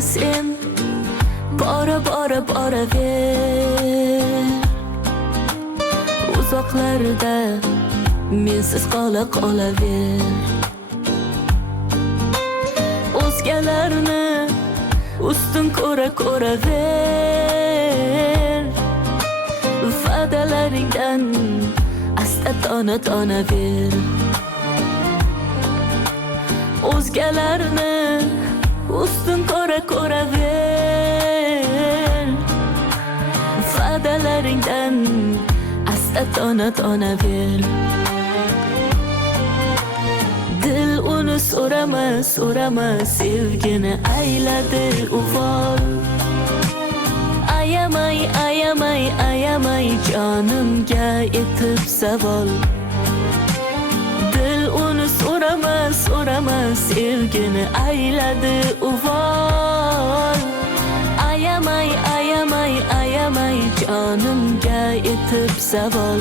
sen boraver. Uzoqlarda mensiz qolaver. O'zgalarni ustun ko'raver. Va'dalaringdan asta tona ver. O'zgalarni ustun ko'raver. Va'dalaringdan asta tona ver. Dil uni so'rama sevgini ayladi uvol. Ayamay jonimga etib savol. Dil uni so'rama sevgini ayladi uvol. Ayamay jonimga etib savol.